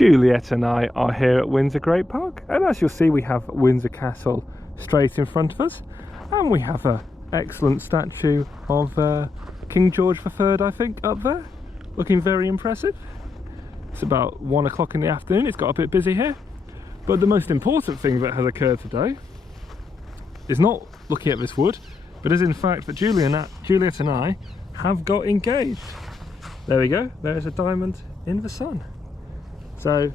Juliet and I are here at Windsor Great Park, and as you'll see we have Windsor Castle straight in front of us, and we have an excellent statue of King George III, I think, up there, looking very impressive. It's about 1 o'clock in the afternoon, it's got a bit busy here, but the most important thing that has occurred today is not looking at this wood, but is in fact that Juliet and I have got engaged. There we go, there's a diamond in the sun. So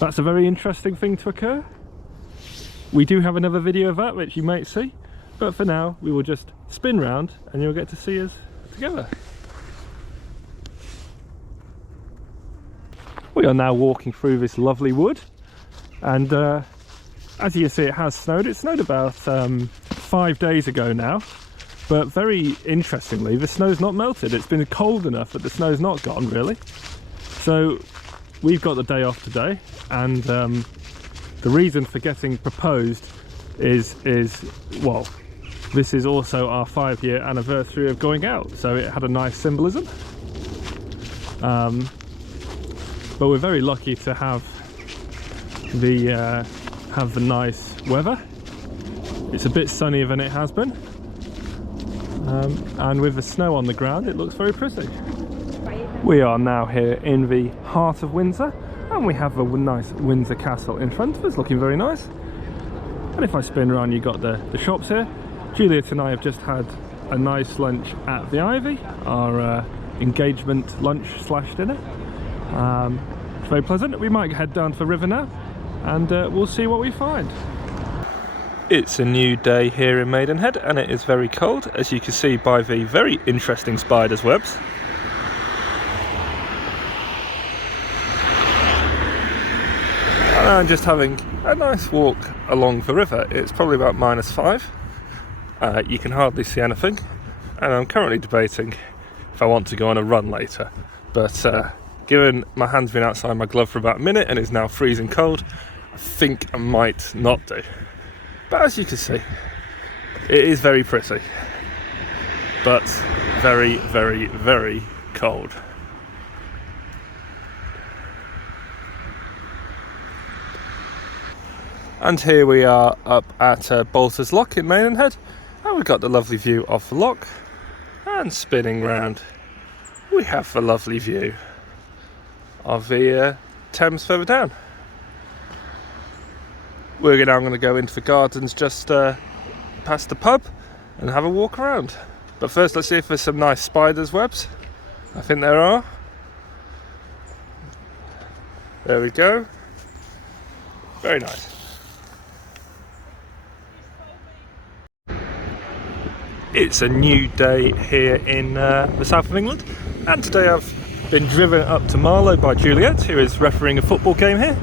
that's a very interesting thing to occur. We do have another video of that which you might see, but for now we will just spin round and you'll get to see us together. We are now walking through this lovely wood, and as you can see it has snowed. It snowed about 5 days ago now, but very interestingly the snow's not melted. It's been cold enough that the snow's not gone really. So we've got the day off today, and the reason for getting proposed is well, this is also our 5-year anniversary of going out, so it had a nice symbolism. But we're very lucky to have the nice weather. It's a bit sunnier than it has been, and with the snow on the ground it looks very pretty. We are now here in the heart of Windsor, and we have a nice Windsor Castle in front of us, looking very nice. And if I spin around, you got the shops here. Juliet and I have just had a nice lunch at the Ivy, our engagement lunch / dinner. It's very pleasant. We might head down to the river now, and we'll see what we find. It's a new day here in Maidenhead, and it is very cold, as you can see by the very interesting spider's webs. And I'm just having a nice walk along the river. It's probably about -5. You can hardly see anything, and I'm currently debating if I want to go on a run later, but given my hand's been outside my glove for about a minute and is now freezing cold, I think I might not do. But as you can see, it is very pretty, but very, very, very cold. And here we are up at Bolter's Lock in Maidenhead, and we've got the lovely view of the lock, and spinning round we have the lovely view of the Thames further down. We're now going to go into the gardens just past the pub and have a walk around. But first let's see if there's some nice spider's webs. I think there are. There we go. Very nice. It's a new day here in the south of England, and today I've been driven up to Marlow by Juliet, who is refereeing a football game here,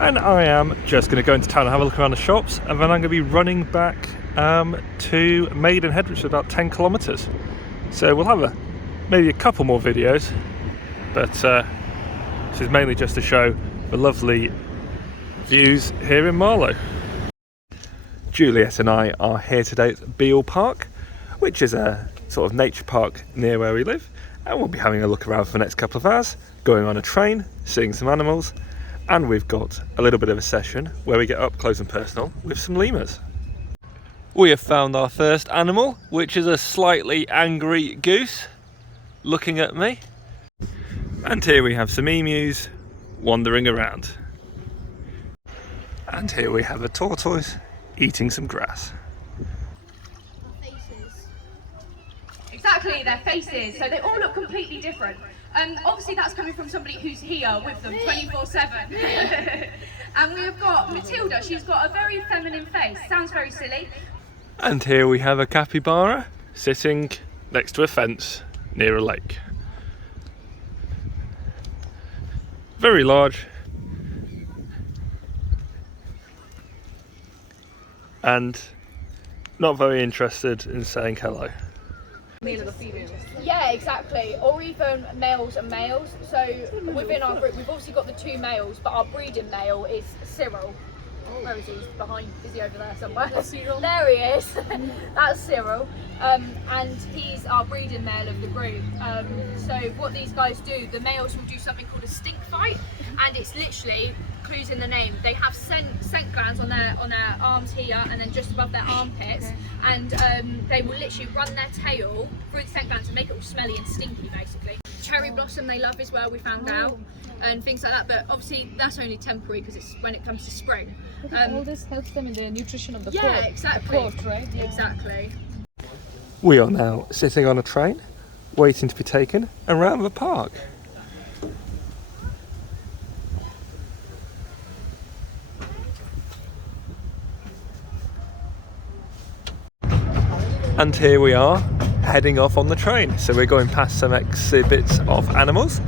and I am just going to go into town and have a look around the shops, and then I'm going to be running back to Maidenhead, which is about 10 kilometres. So we'll have maybe a couple more videos, but this is mainly just to show the lovely views here in Marlow. Juliet and I are here today at Beale Park, which is a sort of nature park near where we live, and we'll be having a look around for the next couple of hours, going on a train, seeing some animals, and we've got a little bit of a session where we get up close and personal with some lemurs. We have found our first animal, which is a slightly angry goose looking at me, and here we have some emus wandering around, and here we have a tortoise eating some grass. Exactly, their faces, so they all look completely different. Obviously that's coming from somebody who's here with them 24/7. And we've got Matilda, she's got a very feminine face, sounds very silly. And here we have a capybara sitting next to a fence near a lake. Very large, and not very interested in saying hello. Yeah, exactly. Or even males and males. So within our group, we've obviously got the 2 males, but our breeding male is Cyril. Where is he? He's behind. Is he over there somewhere? Cyril. There he is. That's Cyril. And he's our breeding male of the group. So what these guys do, the males will do something called a stink fight, and it's literally clues in the name. They have scent glands on their arms here, and then just above their armpits, and they will literally run their tail through the scent glands and make it all smelly and stinky, basically. Cherry blossom they love as well, we found out, and things like that. But obviously that's only temporary because it's when it comes to spring. All this helps them in the nutrition of the coat. Yeah, exactly. The coat, right? Yeah. Exactly. We are now sitting on a train, waiting to be taken around the park. And here we are, heading off on the train. So we're going past some exhibits of animals.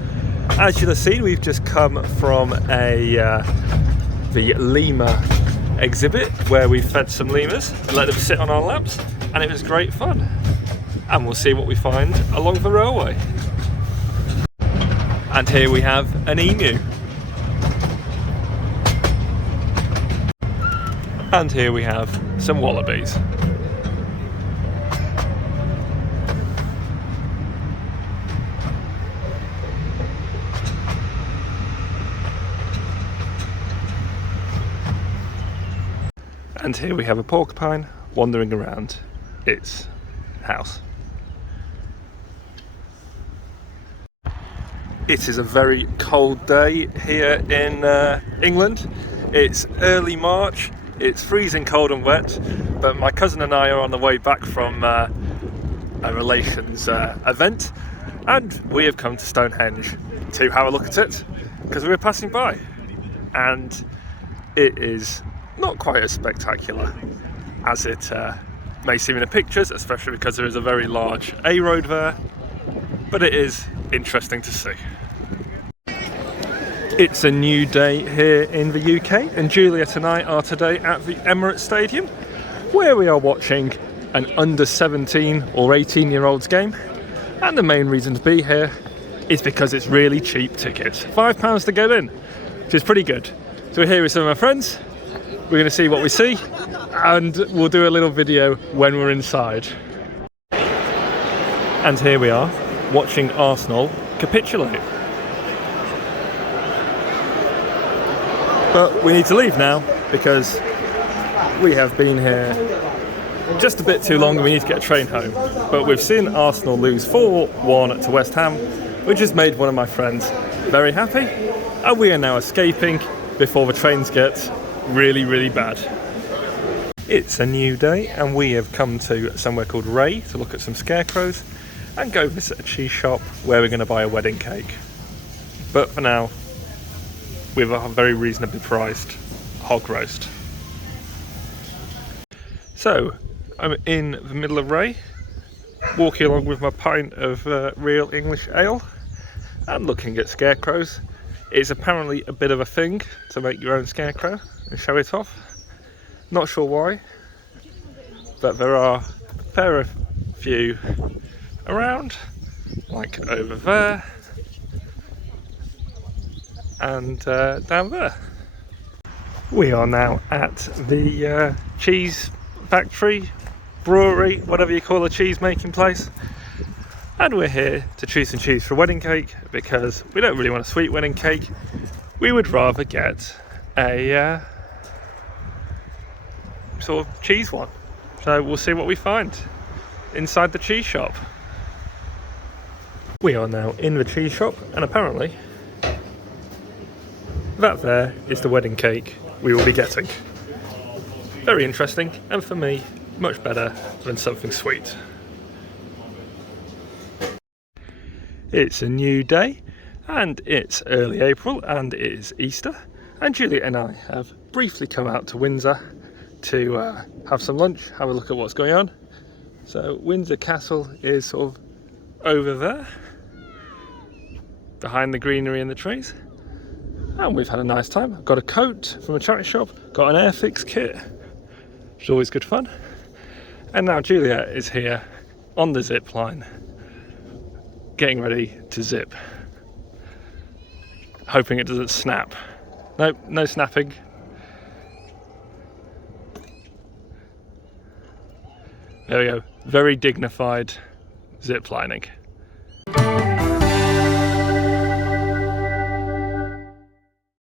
As you'll have seen, we've just come from the lemur exhibit where we fed some lemurs, let them sit on our laps, and it was great fun. And we'll see what we find along the railway. And here we have an emu. And here we have some wallabies. And here we have a porcupine wandering around its house. It is a very cold day here in England. It's early March, it's freezing cold and wet, but my cousin and I are on the way back from a relations event, and we have come to Stonehenge to have a look at it because we were passing by, and it is not quite as spectacular as it may seem in the pictures, especially because there is a very large A road there, but it is interesting to see. It's a new day here in the UK, and Juliet and I are today at the Emirates Stadium, where we are watching an under 17 or 18-year-olds game, and the main reason to be here is because it's really cheap tickets. £5 to get in, which is pretty good. So we're here with some of my friends. We're going to see what we see, and we'll do a little video when we're inside. And here we are, watching Arsenal capitulate. But we need to leave now, because we have been here just a bit too long and we need to get a train home. But we've seen Arsenal lose 4-1 to West Ham, which has made one of my friends very happy, and we are now escaping before the trains get really, really bad. It's a new day, and we have come to somewhere called Ray to look at some scarecrows and go visit a cheese shop where we're going to buy a wedding cake. But for now, we have a very reasonably priced hog roast. So I'm in the middle of Ray, walking along with my pint of real English ale and looking at scarecrows. It's apparently a bit of a thing to make your own scarecrow and show it off. Not sure why, but there are a fair few around, like over there and down there. We are now at the cheese factory, brewery, whatever you call a cheese making place, and we're here to choose some cheese for a wedding cake because we don't really want a sweet wedding cake. We would rather get a sort of cheese one. So we'll see what we find inside the cheese shop. We are now in the cheese shop, and apparently that there is the wedding cake we will be getting. Very interesting, and for me, much better than something sweet. It's a new day, and it's early April, and it is Easter, and Juliet and I have briefly come out to Windsor to have some lunch, have a look at what's going on. So Windsor Castle is sort of over there, behind the greenery and the trees, and we've had a nice time. I've got a coat from a charity shop, got an Airfix kit, which is always good fun, and now Juliet is here on the zip line, getting ready to zip, hoping it doesn't snap. Nope, no snapping. There we go. Very dignified zip lining.